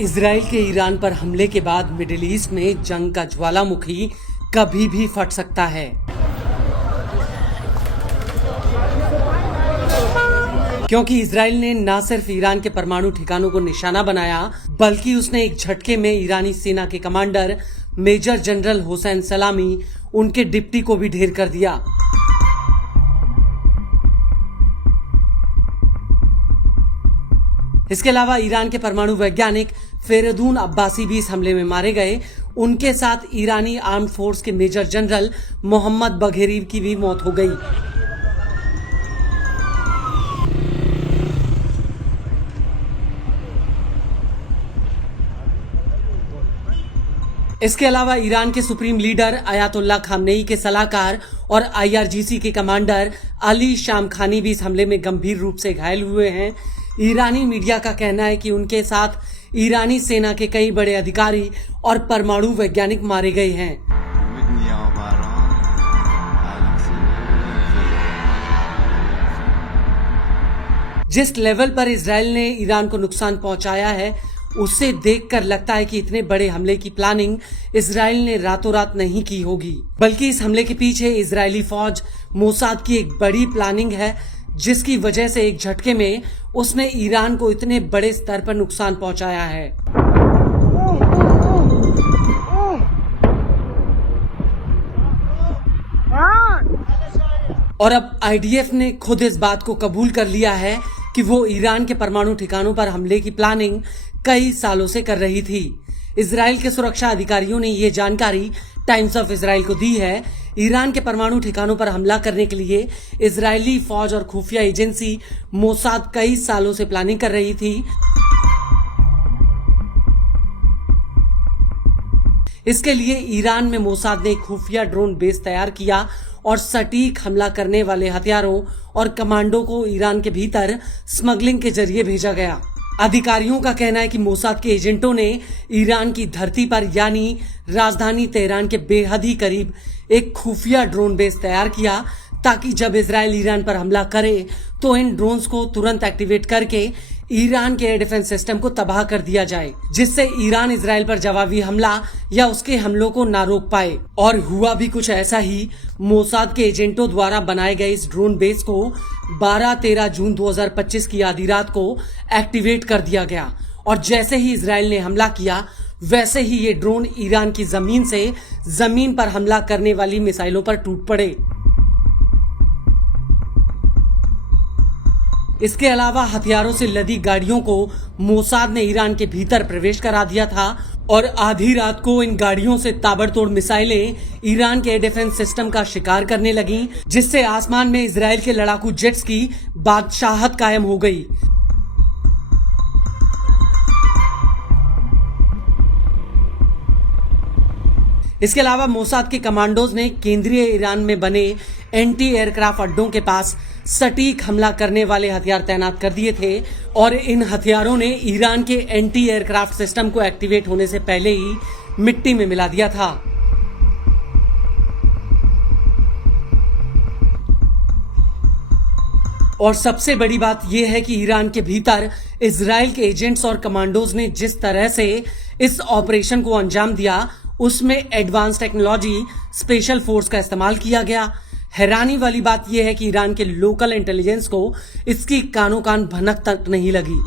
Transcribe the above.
Israel के Iran पर हमले के बाद मिडिल ईस्ट में जंग का ज्वालामुखी कभी भी फट सकता है। क्योंकि इजराइल ने न सिर्फ ईरान के परमाणु ठिकानों को निशाना बनाया, बल्कि उसने एक झटके में ईरानी सेना के कमांडर मेजर जनरल हुसैन सलामी, उनके डिप्टी को भी ढेर कर दिया। इसके अलावा ईरान के परमाणु वैज्ञानिक फेरेदून अब्बासी भी इस हमले में मारे गए। उनके साथ ईरानी आर्म्ड फोर्स के मेजर जनरल मोहम्मद बघेरी की भी मौत हो गई। इसके अलावा ईरान के सुप्रीम लीडर अयातुल्लाह खामनेई के सलाहकार और IRGC के कमांडर अली शामखानी भी इस हमले में गंभीर रूप से घायल हुए हैं। ईरानी मीडिया का कहना है कि उनके साथ ईरानी सेना के कई बड़े अधिकारी और परमाणु वैज्ञानिक मारे गए हैं। जिस लेवल पर इजराइल ने ईरान को नुकसान पहुंचाया है, उससे देखकर लगता है कि इतने बड़े हमले की प्लानिंग इजराइल ने रातों रात नहीं की होगी, बल्कि इस हमले के पीछे इजरायली फौज मोसाद की एक बड़ी प्लानिंग है, जिसकी वजह से एक झटके में उसने ईरान को इतने बड़े स्तर पर नुकसान पहुंचाया है। और अब IDF ने खुद इस बात को कबूल कर लिया है कि वो ईरान के परमाणु ठिकानों पर हमले की प्लानिंग कई सालों से कर रही थी। इजराइल के सुरक्षा अधिकारियों ने ये जानकारी टाइम्स ऑफ इजराइल को दी है। ईरान के परमाणु ठिकानों पर हमला करने के लिए इजरायली फौज और खुफिया एजेंसी मोसाद कई सालों से प्लानिंग कर रही थी। इसके लिए ईरान में मोसाद ने एक खुफिया ड्रोन बेस तैयार किया और सटीक हमला करने वाले हथियारों और कमांडो को ईरान के भीतर स्मगलिंग के जरिए भेजा गया। अधिकारियों का कहना है कि मोसाद के एजेंटों ने ईरान की धरती पर यानी राजधानी तेहरान के बेहद ही करीब एक खुफिया ड्रोन बेस तैयार किया, ताकि जब इजराइल ईरान पर हमला करे तो इन ड्रोन्स को तुरंत एक्टिवेट करके ईरान के एयर डिफेंस सिस्टम को तबाह कर दिया जाए, जिससे ईरान इजराइल पर जवाबी हमला या उसके हमलों को ना रोक पाए। और हुआ भी कुछ ऐसा ही। मोसाद के एजेंटों द्वारा बनाए गए इस ड्रोन बेस को 12-13 जून 2025 की आधी रात को एक्टिवेट कर दिया गया, और जैसे ही इजराइल ने हमला किया, वैसे ही ये ड्रोन ईरान की जमीन से जमीन पर हमला करने वाली मिसाइलों पर टूट पड़े। इसके अलावा हथियारों से लदी गाड़ियों को मोसाद ने ईरान के भीतर प्रवेश करा दिया था, और आधी रात को इन गाड़ियों से ताबड़तोड़ मिसाइलें ईरान के एयर डिफेंस सिस्टम का शिकार करने लगीं, जिससे आसमान में इजराइल के लड़ाकू जेट्स की बादशाहत कायम हो गई। इसके अलावा मोसाद के कमांडोज ने केंद्रीय ईरान में बने एंटी एयरक्राफ्ट अड्डों के पास सटीक हमला करने वाले हथियार तैनात कर दिए थे, और इन हथियारों ने ईरान के एंटी एयरक्राफ्ट सिस्टम को एक्टिवेट होने से पहले ही मिट्टी में मिला दिया था। और सबसे बड़ी बात यह है कि ईरान के भीतर इजराइल के एजेंट्स और कमांडोज ने जिस तरह से इस ऑपरेशन को अंजाम दिया, उसमें एडवांस टेक्नोलॉजी, स्पेशल फोर्स का इस्तेमाल किया गया। हैरानी वाली बात यह है कि ईरान के लोकल इंटेलिजेंस को इसकी कानो कान भनक तक नहीं लगी।